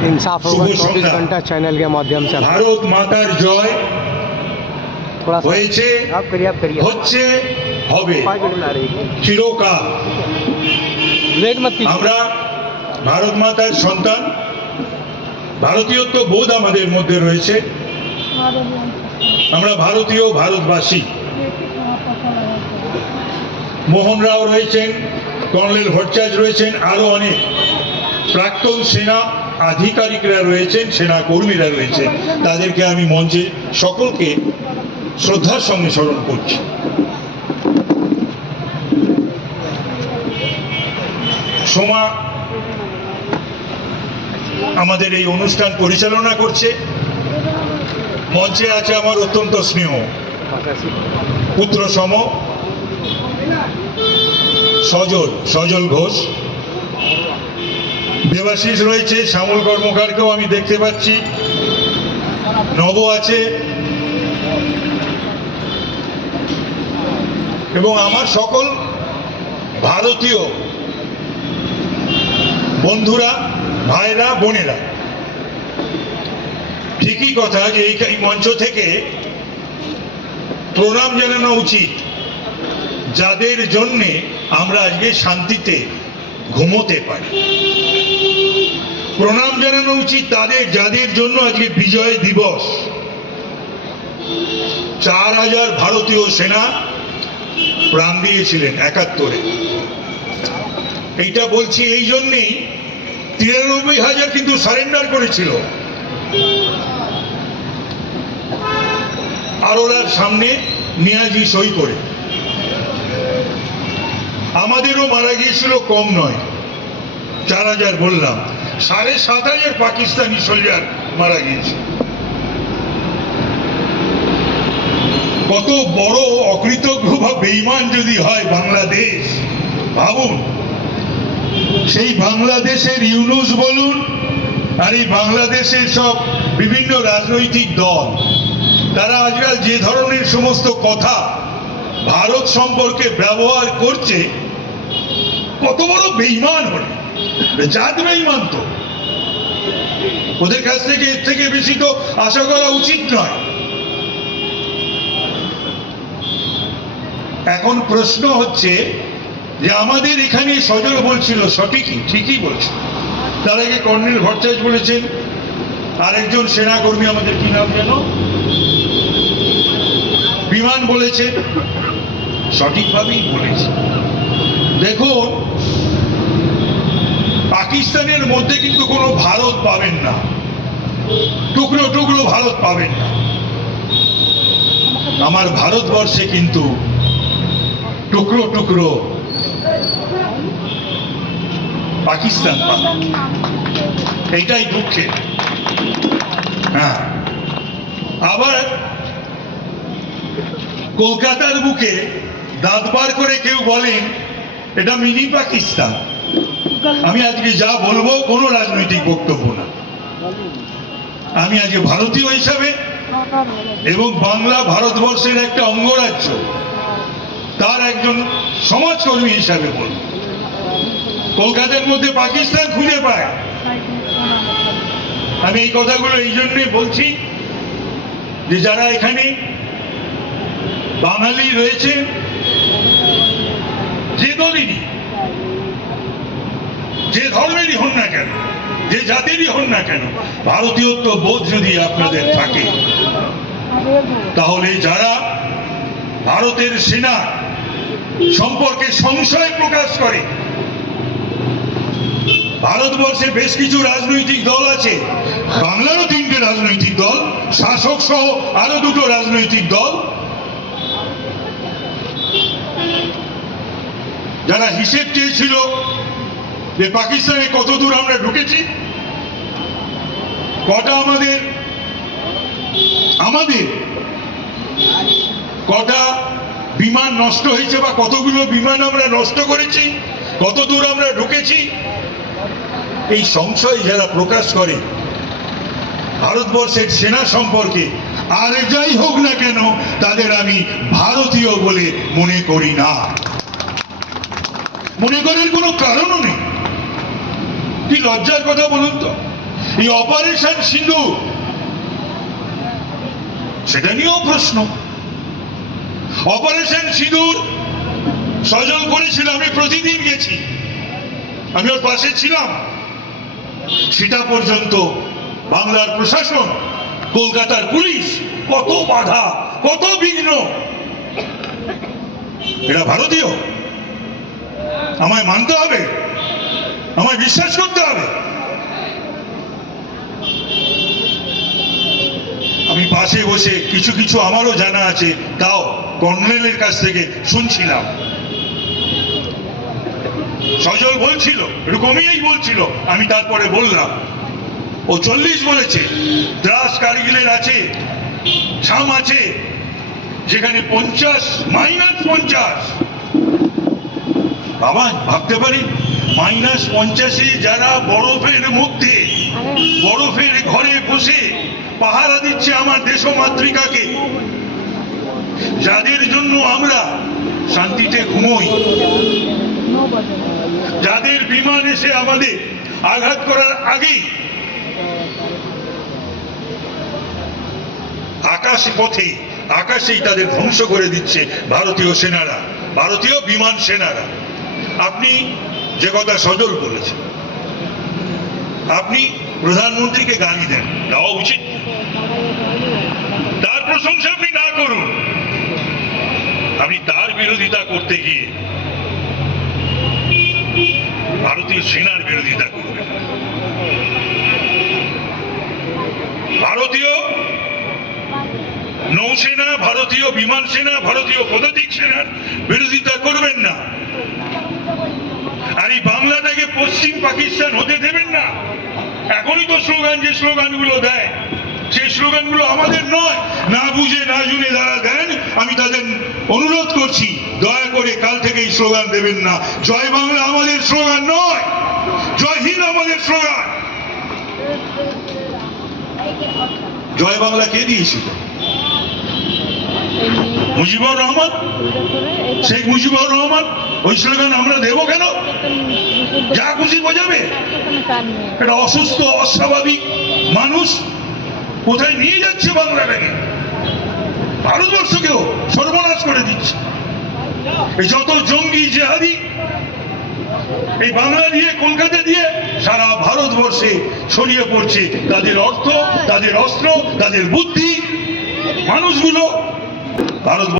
इंसाफ होगा 24 घंटा चैनल के माध्यम से। ভারত মাতার জয় थोड़ा सा হয়েছে, आप करिए হচ্ছে, হবে চিরকাল। लेट मत कीजिए। আমরা ভারত মাতার সন্তান, ভারতীয়ত্ব বোধ আমাদের মধ্যে রয়েছে, আমরা ভারতীয়, ভারতবাসী। মোহন রাও রয়েছেন, কর্নেল ভট্টাচার্য রয়েছেন, আরো অনেক প্রাক্তন সেনা আধিকারিকরা রয়েছেন, সেনা কর্মীরা রয়েছেন। তাদেরকে আমি মঞ্চে সকলকে শ্রদ্ধার সঙ্গে স্মরণ করছি। সোমা আমাদের এই অনুষ্ঠান পরিচালনা করছে। মঞ্চে আছে আমার অত্যন্ত স্নেহ পুত্র সম সজল ঘোষ, দেবাশিস রয়েছে, শ্যামল কর্মকারকেও আমি দেখতে পাচ্ছি, নব আছে, এবং আমার সকল ভারতীয় বন্ধুরা, ভাইরা, বোনেরা। ঠিকই কথা যে এই মঞ্চ থেকে প্রণাম জানানো উচিত যাদের জন্যে আমরা আজকে শান্তিতে ঘুমোতে পারি। প্রণাম জানানো উচিত তাদের যাদের জন্য আজকে বিজয় দিবস। 4000 ভারতীয় সেনা প্রাণ দিয়েছিলেন 71-এ। এইটা বলছি এই জন্যেই 93,000 কিন্তু সারেন্ডার করেছিল। আরোরার সামনে নিয়াজি সই করে। আমাদেরও মারা গিয়েছিল, কম নয়, 4000 বললাম, 7,500 পাকিস্তানি সোলজার মারা গিয়েছে। কত বড় অকৃতজ্ঞ বা বেঈমান যদি হয় বাংলাদেশ, ভাবুন। সেই বাংলাদেশের ইউনুস বলুন আর এই বাংলাদেশের সব বিভিন্ন রাজনৈতিক দল, তারা আজকাল যে ধরনের সমস্ত কথা ভারত সম্পর্কে ব্যবহার করছে, কত বড় বেঈমান হল, জাত বেঈমান। তো ওদের কাছ থেকে এর থেকে বেশি তো আশা করা উচিত নয়। এখন প্রশ্ন হচ্ছে যে আমাদের এখানে সজল বলছিল, ঠিকই বলছিল, তার আগে কর্নেল ভট্টাচার্য বলেছেন, আরেকজন সেনাকর্মী আমাদের কি নাম যেন, বিমান বলেছে, সঠিকভাবেই বলেছে। দেখুন, পাকিস্তানের মধ্যে কিন্তু কোনো ভারত পাবেন না, টুকরো টুকরো ভারত পাবেন না। আমার ভারতবর্ষে কিন্তু টুকরো টুকরো পাকিস্তান পাবেন। এইটাই দুঃখের। হ্যাঁ, আবার কলকাতার বুকে দাঁত বার করে কেউ বলেন এটা মিনি পাকিস্তান। আমি আজকে যা বলবো কোনো রাজনৈতিক বক্তব্য না। আমি আজকে ভারতীয় হিসাবে এবং বাংলা ভারতবর্ষের একটা অঙ্গরাজ্য, তার একজন সমাজকর্মী হিসাবে বলব, কলকাতার মধ্যে পাকিস্তান খুঁজে পায়। আমি এই কথাগুলো এই জন্যই বলছি যে যারা এখানে বাঙালি রয়েছে, যে দলেরই, যে ধর্মেরই হন না কেন, যে জাতিরই হন না কেন, ভারতীয়ত্ব বোধ যদি আপনাদের থাকে, তাহলে যারা ভারতের সেনা সম্পর্কে সংশয় প্রকাশ করে, ভারতবর্ষে বেশ কিছু রাজনৈতিক দল আছে, বাংলারও 3টে রাজনৈতিক দল, শাসক সহ আরো 2টো রাজনৈতিক দল, যারা হিসেব চেয়েছিল যে পাকিস্তানে কত দূর আমরা ঢুকেছি, কটা আমাদের কটা বিমান নষ্ট হয়েছে বা কতগুলো বিমান আমরা নষ্ট করেছি, কত দূর আমরা ঢুকেছি, এই সংশয় যারা প্রকাশ করে ভারতবর্ষের সেনা সম্পর্কে, আর যাই হোক না কেন, তাদের আমি ভারতীয় বলে মনে করি না। মনে করার কোনো কারণও নেই। কি লজ্জার কথা বলুন তো। এই অপারেশন সিঁদুর সেটা নিয়েও প্রশ্ন। অপারেশন সিঁদুর সজল করেছিল, আমি প্রতিদিন গেছি, আমি ওর পাশে ছিলাম। সেটা পর্যন্ত বাংলার প্রশাসন, কলকাতার পুলিশ কত বাধা, কত বিঘ্ন। এরা ভারতীয়, আমায় মানতে হবে, আমায় বিশ্বাস করতে হবে। আমি পাশে বসে কিছু কিছু আমারও জানা আছে, তাও কর্নেলের কাছ থেকে শুনছিলাম। সজল বলছিল, একটু কমিয়েই বলছিল, আমি তারপরে বললাম ও 40 বলেছে, দ্রাস কার্গিলের আছে, শাম আছে, যেখানে 50 -50। বাবা ভাবতে পারি, -50-এ যারা বরফের মধ্যে, বরফের ঘরে বসে পাহারা দিচ্ছে আমার দেশমাতৃকাকে, যাদের জন্য আমরা শান্তিতে ঘুমোই, যাদের বিমান এসে আমাদের আঘাত করার আগেই আকাশ পথে, আকাশেই তাদের ধ্বংস করে দিচ্ছে ভারতীয় সেনারা, ভারতীয় বিমান সেনারা। আপনি যে কথা সজল বলেছেন, আপনি প্রধানমন্ত্রীকে গালি দেন, দেওয়া উচিত। তার প্রশংসা আপনি না করুন, আপনি তার বিরোধিতা করতে গিয়ে ভারতীয় সেনার বিরোধিতা করবেন। ভারতীয় নৌসেনা, ভারতীয় বিমান সেনা, ভারতীয় পদাতিক সেনার বিরোধিতা করবেন না। আর এই বাংলাটাকে পশ্চিম পাকিস্তান হতে দেবেন না। এখনই তো স্লোগান, যে স্লোগানগুলো দেয়, সেই স্লোগানগুলো আমাদের নয়। না বুঝে না জুনে যারা দেন, আমি তাদের অনুরোধ করছি, দয়া করে কাল থেকে এই স্লোগান দেবেন না। জয় বাংলা আমাদের স্লোগান নয়, জয় হিন্দ আমাদের স্লোগান। জয় বাংলা কে দিয়েছিল? মুজিবুর রহমান, শেখ মুজিবুর রহমান। ওই স্লোগান আমরা দেব কেন? যা খুশি বোঝাবে। এটা অসুস্থ, অস্বাভাবিক মানুষ কোথায় নিয়ে যাচ্ছে বাংলাটাকে, ভারতবর্ষকেও সর্বনাশ করে দিচ্ছে। এই যত জঙ্গি জেহাদি এই বাংলা দিয়ে, কলকাতা দিয়ে সারা ভারতবর্ষে ছড়িয়ে পড়ছে। তাদের অর্থ, তাদের অস্ত্র, তাদের বুদ্ধি, মানুষগুলো ভারত